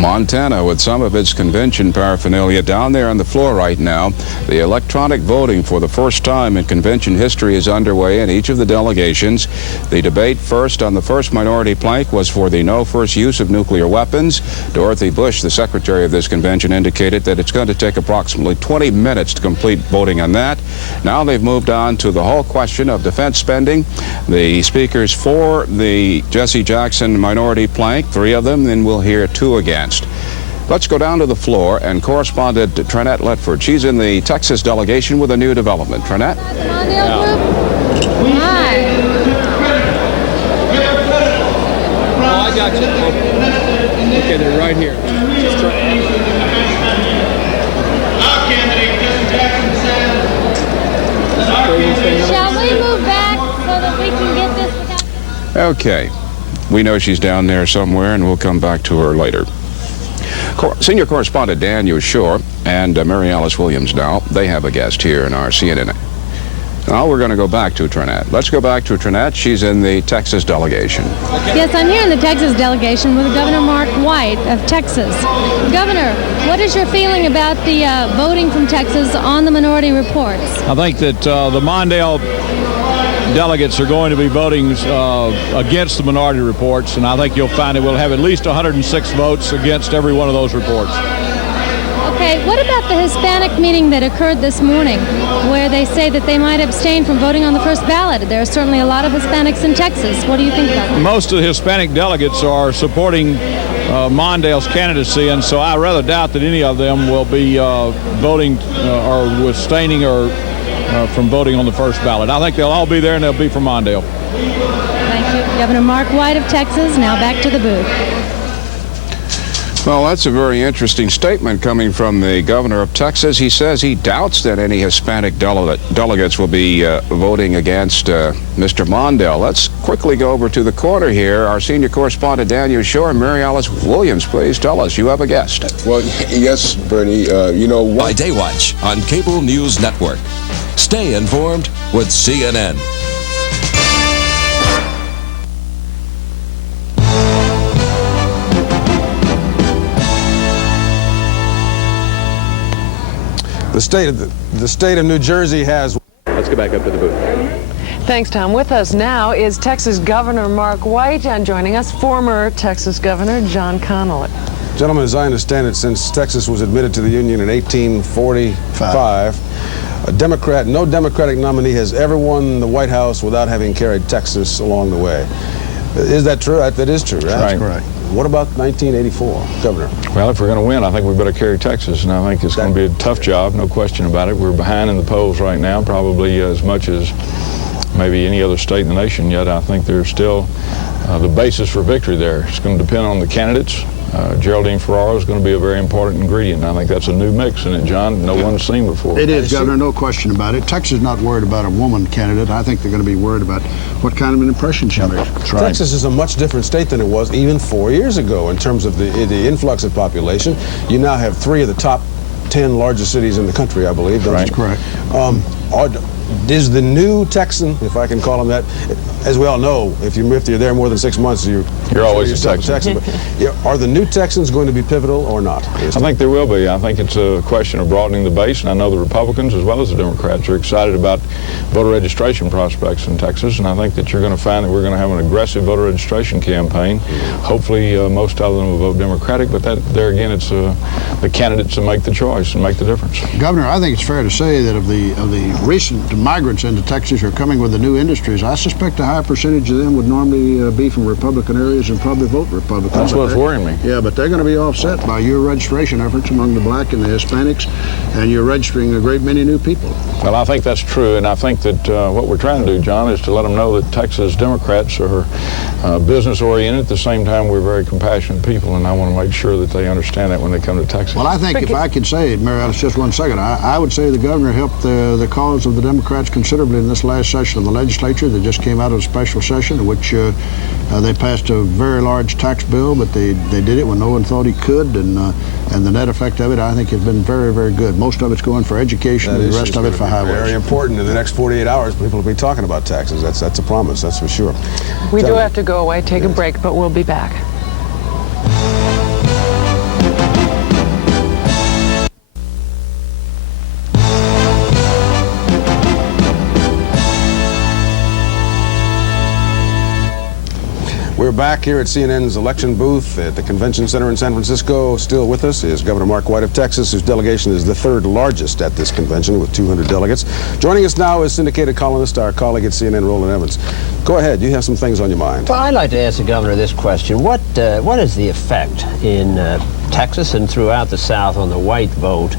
Montana, with some of its convention paraphernalia down there on the floor right now. The electronic voting for the first time in convention history is underway in each of the delegations. The debate first on the first minority plank was for the no first use of nuclear weapons. Dorothy Bush, the secretary of this convention, indicated that it's going to take approximately 20 minutes to complete voting on that. Now they've moved on to the whole question of defense spending. The speakers for the Jesse Jackson minority plank, 3 of them, then we'll hear 2 against. Let's go down to the floor and correspondent Trinette Letford. She's in the Texas delegation with a new development. Trinette? Mondale group? Hi. Oh, I got you. Okay, they're right here. Our candidate, Jesse Jackson, says, Shall we move back so that we can get this without... Okay. We know she's down there somewhere, and we'll come back to her later. Senior correspondent Daniel Shore and Mary Alice Williams now, they have a guest here in our CNN. Now we're going to go back to Trinette. Let's go back to Trinette. She's in the Texas delegation. Yes, I'm here in the Texas delegation with Governor Mark White of Texas. Governor, what is your feeling about the voting from Texas on the minority reports? I think that the Mondale delegates are going to be voting against the minority reports, and I think you'll find that we'll have at least 106 votes against every one of those reports. Okay, what about the Hispanic meeting that occurred this morning, where they say that they might abstain from voting on the first ballot? There are certainly a lot of Hispanics in Texas. What do you think about that? Most of the Hispanic delegates are supporting Mondale's candidacy, and so I rather doubt that any of them will be voting or abstaining or from voting on the first ballot. I think they'll all be there, and they'll be for Mondale. Thank you. Governor Mark White of Texas. Now back to the booth. Well, that's a very interesting statement coming from the governor of Texas. He says he doubts that any Hispanic delegates will be voting against Mr. Mondale. Let's quickly go over to the corner here. Our senior correspondent Daniel Shore and Mary Alice Williams, please tell us. You have a guest. Well, yes, Bernie. You know what? By Daywatch on Cable News Network. Stay informed with CNN. The state of New Jersey has... Let's go back up to the booth. Thanks, Tom. With us now is Texas Governor Mark White, and joining us, former Texas Governor John Connally. Gentlemen, as I understand it, since Texas was admitted to the Union in 1845, no Democratic nominee has ever won the White House without having carried Texas along the way. Is that true? That is true, right? That's correct. What about 1984, Governor? Well, if we're going to win, I think we better carry Texas, and I think it's going to be a tough job, no question about it. We're behind in the polls right now, probably as much as maybe any other state in the nation, yet I think there's still the basis for victory there. It's going to depend on the candidates. Geraldine Ferraro is going to be a very important ingredient. I think that's a new mix in it, John, no one's seen before. It is, Governor, no question about it. Texas is not worried about a woman candidate. I think they're going to be worried about what kind of an impression she makes. Right. Texas is a much different state than it was even 4 years ago in terms of the influx of population. You now have 3 of the top 10 largest cities in the country, I believe. That's correct. Is the new Texan, if I can call him that, as we all know, if you're there more than 6 months, you're always a Texan. But, are the new Texans going to be pivotal or not? I think there will be. I think it's a question of broadening the base, and I know the Republicans as well as the Democrats are excited about voter registration prospects in Texas, and I think that you're going to find that we're going to have an aggressive voter registration campaign. Hopefully most of them will vote Democratic, but there again, it's the candidates that make the choice and make the difference. Governor, I think it's fair to say that of the recent migrants into Texas who are coming with the new industries, I suspect a high percentage of them would normally be from Republican areas and probably vote Republican. That's what's worrying me. Yeah, but they're going to be offset by your registration efforts among the black and the Hispanics, and you're registering a great many new people. Well, I think that's true, and I think that what we're trying to do, John, is to let them know that Texas Democrats are business-oriented. At the same time, we're very compassionate people, and I want to make sure that they understand that when they come to Texas. Well, I think if I could say, Mary Alice, just 1 second, I would say the governor helped the cause of the Democrats considerably in this last session of the legislature that just came out of a special session in which they passed a very large tax bill, but they did it when no one thought he could, and the net effect of it, I think, has been very, very good. Most of it's going for education, and the rest of it for highways. Very important. In the next 48 hours, people will be talking about taxes. That's a promise, that's for sure. We do have to go away, take a break, but we'll be back. We're back here at CNN's election booth at the Convention Center in San Francisco. Still with us is Governor Mark White of Texas, whose delegation is the third largest at this convention with 200 delegates. Joining us now is syndicated columnist, our colleague at CNN, Roland Evans. Go ahead. You have some things on your mind. Well, I'd like to ask the governor this question. What is the effect in Texas and throughout the South on the white vote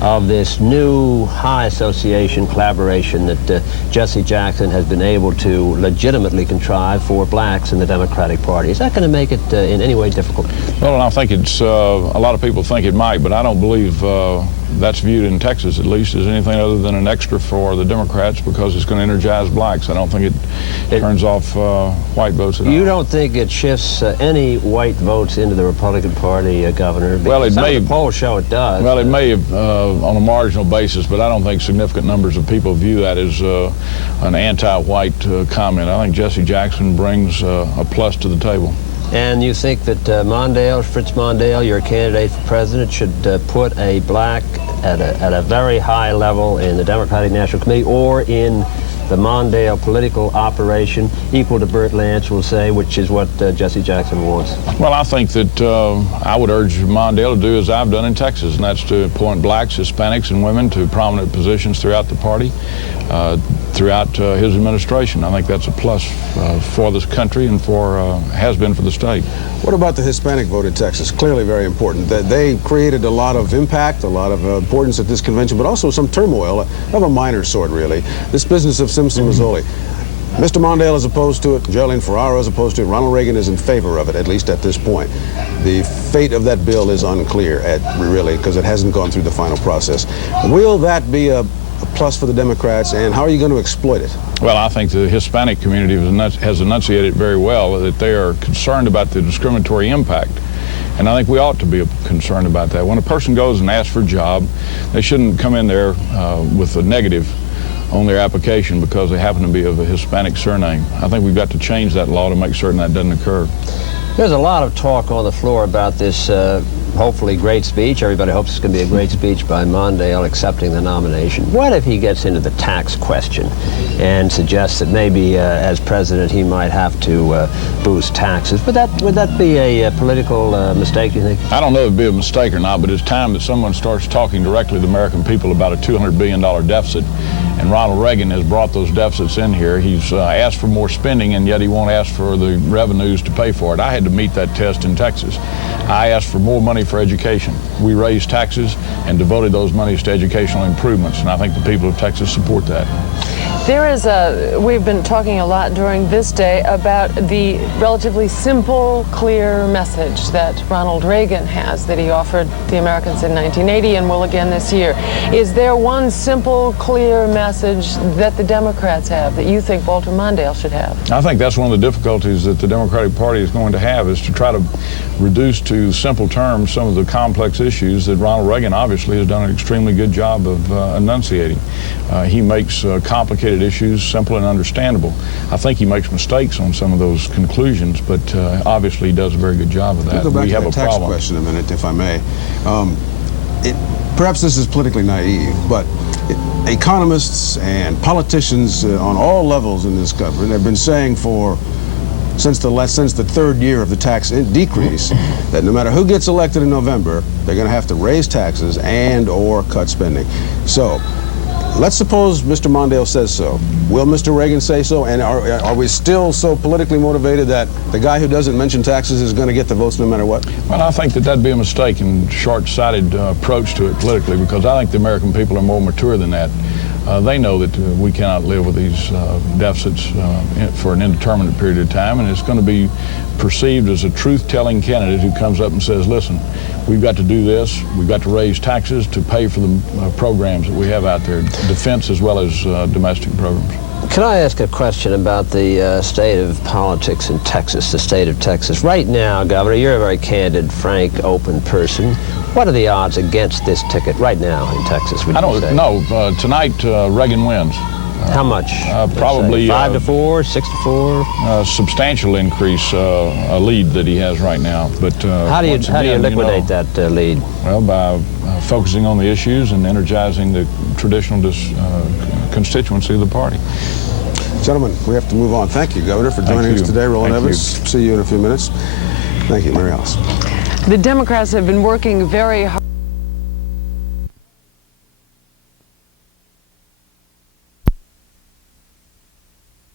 of this new high association collaboration that Jesse Jackson has been able to legitimately contrive for blacks in the Democratic Party? Is that going to make it in any way difficult? Well, I think it's, a lot of people think it might, but I don't believe that's viewed in Texas, at least, as anything other than an extra for the Democrats because it's going to energize blacks. I don't think it turns off white votes at all. You don't think it shifts any white votes into the Republican Party, Governor? Well, it may. The polls show it does. Well, it may have on a marginal basis, but I don't think significant numbers of people view that as an anti-white comment. I think Jesse Jackson brings a plus to the table. And you think that Fritz Mondale, your candidate for president, should put a black at a very high level in the Democratic National Committee or in the Mondale political operation, equal to Burt Lance, will say, which is what Jesse Jackson wants? Well, I think that I would urge Mondale to do as I've done in Texas, and that's to appoint blacks, Hispanics, and women to prominent positions throughout the party, throughout his administration. I think that's a plus for this country and has been for the state. What about the Hispanic vote in Texas? Clearly very important. They created a lot of impact, a lot of importance at this convention, but also some turmoil of a minor sort, really. This business of Simpson-Mazzoli. Mr. Mondale is opposed to it. Geraldine Ferraro is opposed to it. Ronald Reagan is in favor of it, at least at this point. The fate of that bill is unclear, really, because it hasn't gone through the final process. Will that be a plus for the Democrats, and how are you going to exploit it? Well, I think the Hispanic community has enunciated very well that they are concerned about the discriminatory impact. And I think we ought to be concerned about that. When a person goes and asks for a job, they shouldn't come in there with a negative on their application because they happen to be of a Hispanic surname. I think we've got to change that law to make certain that doesn't occur. There's a lot of talk on the floor about this hopefully great speech. Everybody hopes it's going to be a great speech by Mondale accepting the nomination. What if he gets into the tax question and suggests that maybe as president he might have to boost taxes? Would that be a political mistake, do you think? I don't know if it'd be a mistake or not, but it's time that someone starts talking directly to the American people about a $200 billion deficit. And Ronald Reagan has brought those deficits in here. He's asked for more spending, and yet he won't ask for the revenues to pay for it. I had to meet that test in Texas. I asked for more money for education. We raised taxes and devoted those monies to educational improvements, and I think the people of Texas support that. We've been talking a lot during this day about the relatively simple, clear message that Ronald Reagan has, that he offered the Americans in 1980 and will again this year. Is there one simple, clear message that the Democrats have that you think Walter Mondale should have? I think that's one of the difficulties that the Democratic Party is going to have, is to try to reduce to simple terms some of the complex issues that Ronald Reagan obviously has done an extremely good job of enunciating. He makes complicated issues simple and understandable. I think he makes mistakes on some of those conclusions, but obviously he does a very good job of that. We'll go back we to have the a tax problem. question a minute, if I may. Perhaps this is politically naive, but economists and politicians on all levels in this country have been saying since the third year of the tax decrease that no matter who gets elected in November, they're going to have to raise taxes and or cut spending. So let's suppose Mr. Mondale says so. Will Mr. Reagan say so? And are we still so politically motivated that the guy who doesn't mention taxes is going to get the votes no matter what? Well, I think that that'd be a mistake and short-sighted approach to it politically, because I think the American people are more mature than that. They know that we cannot live with these deficits for an indeterminate period of time, and it's going to be perceived as a truth-telling candidate who comes up and says, listen, we've got to do this, we've got to raise taxes to pay for the programs that we have out there, defense as well as domestic programs. Can I ask a question about the state of politics in Texas, the state of Texas? Right now, Governor, you're a very candid, frank, open person. What are the odds against this ticket right now in Texas, would you say? I don't know. Tonight, Reagan wins. How much? Probably 5 to 4, 6 to 4. Substantial increase, a lead that he has right now. But how do you liquidate that lead? Well, by focusing on the issues and energizing the traditional constituency of the party. Gentlemen, we have to move on. Thank you, Governor, for joining us today. Roland Evans, see you in a few minutes. Thank you, Mary Alice. The Democrats have been working very hard.